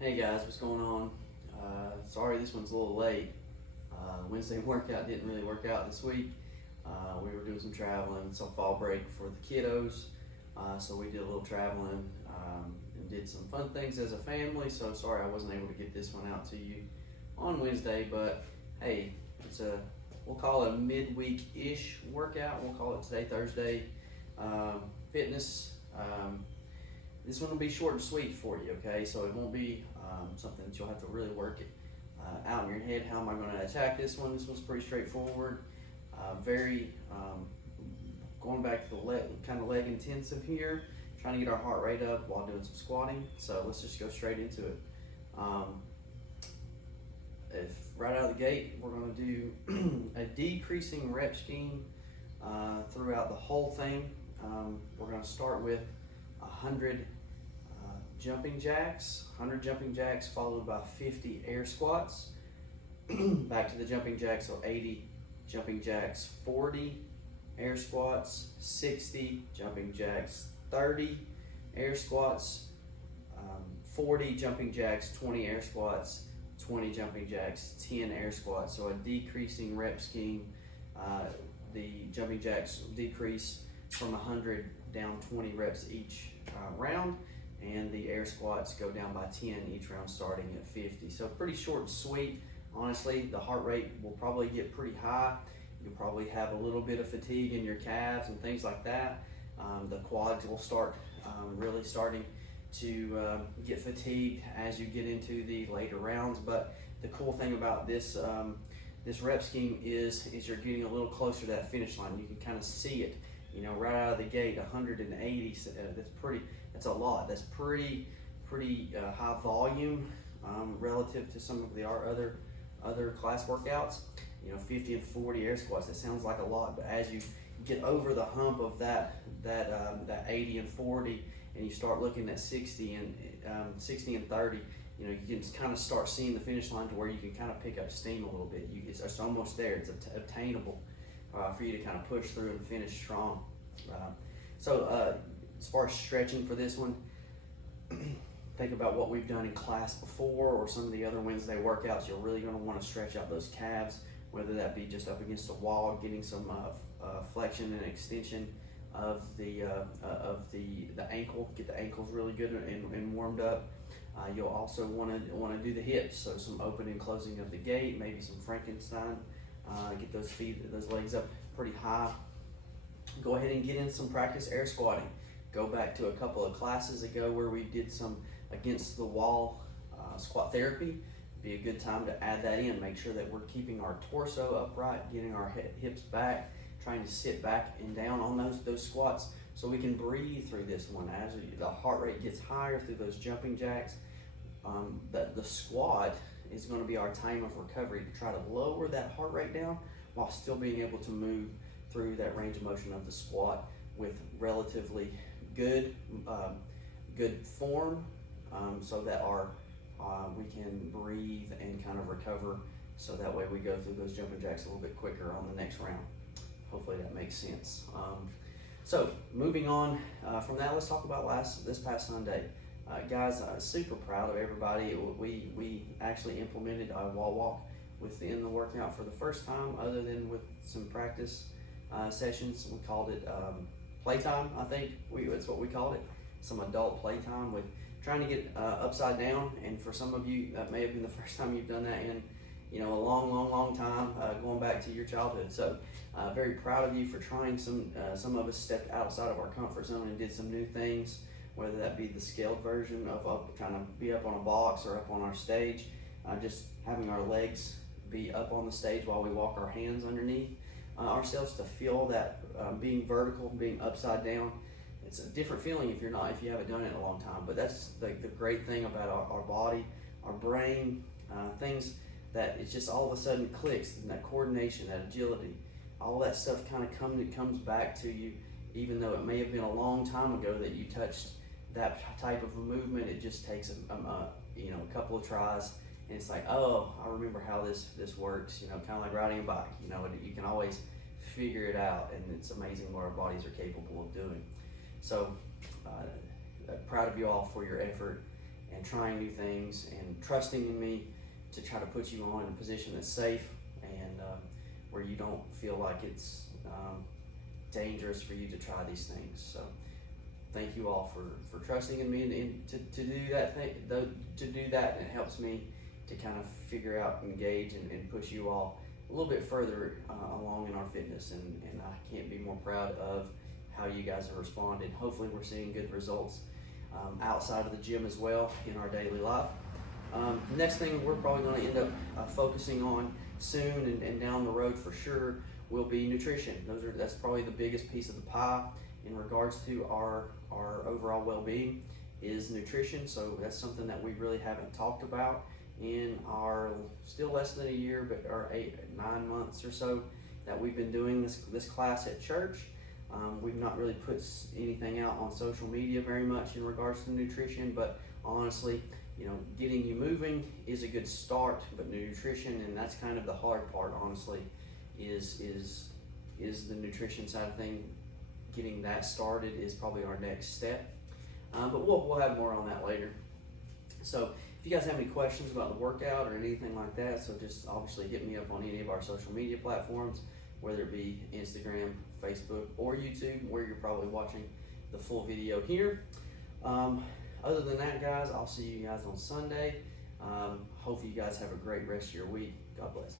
Hey guys, what's going on? Sorry this one's a little late. Wednesday workout didn't really work out this week. We were doing some traveling, some fall break for the kiddos. So we did a little traveling and did some fun things as a family. So sorry I wasn't able to get this one out to you on Wednesday, but hey, we'll call it a midweek-ish workout. We'll call it today, Thursday, fitness. This one will be short and sweet for you, okay? So it won't be something that you'll have to really work it out in your head. How am I going to attack this one? This one's pretty straightforward. Very going back to the kind of leg intensive here, trying to get our heart rate up while doing some squatting. So let's just go straight into it. If right out of the gate, we're going to do a decreasing rep scheme throughout the whole thing. We're going to start with 100 jumping jacks, followed by 50 air squats. Back to the jumping jacks, so 80 jumping jacks, 40 air squats, 60 jumping jacks, 30 air squats, 40 jumping jacks, 20 air squats, 20 jumping jacks, 10 air squats. So a decreasing rep scheme. The jumping jacks decrease from 100 down 20 reps each round, and the air squats go down by 10 each round starting at 50. So pretty short and sweet. Honestly, the heart rate will probably get pretty high. You'll probably have a little bit of fatigue in your calves and things like that. The quads will start really starting to get fatigued as you get into the later rounds. But the cool thing about this this rep scheme is you're getting a little closer to that finish line. You can kind of see it. You know, right out of the gate, 180. That's a lot. That's pretty high volume relative to some of our other class workouts. You know, 50 and 40 air squats. That sounds like a lot, but as you get over the hump of that 80 and 40, and you start looking at 60 and 30, you know, you can kind of start seeing the finish line to where you can kind of pick up steam a little bit. It's almost there. It's obtainable for you to kind of push through and finish strong. As far as stretching for this one, think about what we've done in class before or some of the other Wednesday workouts. You're really going to want to stretch out those calves, whether that be just up against a wall, getting some flexion and extension of the ankle. Get the ankles really good and warmed up. You'll also want to do the hips, so some open and closing of the gate, maybe some Frankenstein. Get those legs up pretty high. Go ahead and get in some practice air squatting. Go back to a couple of classes ago where we did some against the wall squat therapy. Be a good time to add that in. Make sure that we're keeping our torso upright, getting our hips back, trying to sit back and down on those squats so we can breathe through this one. As the heart rate gets higher through those jumping jacks, the squat is going to be our time of recovery to try to lower that heart rate down while still being able to move through that range of motion of the squat with relatively good form, so that we can breathe and kind of recover, so that way we go through those jumping jacks a little bit quicker on the next round. Hopefully that makes sense. So moving on from that, let's talk about this past Sunday. Guys, super proud of everybody. We actually implemented a wall walk within the workout for the first time, other than with some practice sessions. We called it playtime, I think. That's what we called it. Some adult playtime with trying to get upside down. And for some of you, that may have been the first time you've done that in, you know, a long time, going back to your childhood. So very proud of you for trying some of us stepped outside of our comfort zone and did some new things, whether that be the scaled version of trying to be up on a box or up on our stage, just having our legs be up on the stage while we walk our hands underneath ourselves to feel that being vertical, being upside down. It's a different feeling if you haven't done it in a long time. But that's the great thing about our body, our brain, things that it just all of a sudden clicks, and that coordination, that agility, all that stuff kind of comes back to you, even though it may have been a long time ago that you touched that type of a movement. It just takes a couple of tries, and it's like, oh, I remember how this works. You know, kind of like riding a bike. You know, you can always figure it out, and it's amazing what our bodies are capable of doing. So proud of you all for your effort and trying new things and trusting in me to try to put you on in a position that's safe and where you don't feel like it's dangerous for you to try these things. So thank you all for trusting in me and to do that thing, to do that, and it helps me to kind of figure out, engage, and push you all a little bit further along in our fitness, and I can't be more proud of how you guys have responded. Hopefully we're seeing good results outside of the gym as well in our daily life. Next thing we're probably going to end up focusing on soon and down the road for sure will be nutrition. That's probably the biggest piece of the pie in regards to our overall well-being is nutrition. So that's something that we really haven't talked about in our still less than a year, but our 8-9 months or so that we've been doing this class at church. We've not really put anything out on social media very much in regards to nutrition, but honestly, getting you moving is a good start, but nutrition, and that's kind of the hard part, honestly, is the nutrition side of thing. Getting that started is probably our next step, but we'll have more on that later. So if you guys have any questions about the workout or anything like that, so just obviously hit me up on any of our social media platforms, whether it be Instagram, Facebook, or YouTube, where you're probably watching the full video here. Other than that, guys, I'll see you guys on Sunday. Hopefully you guys have a great rest of your week. God bless.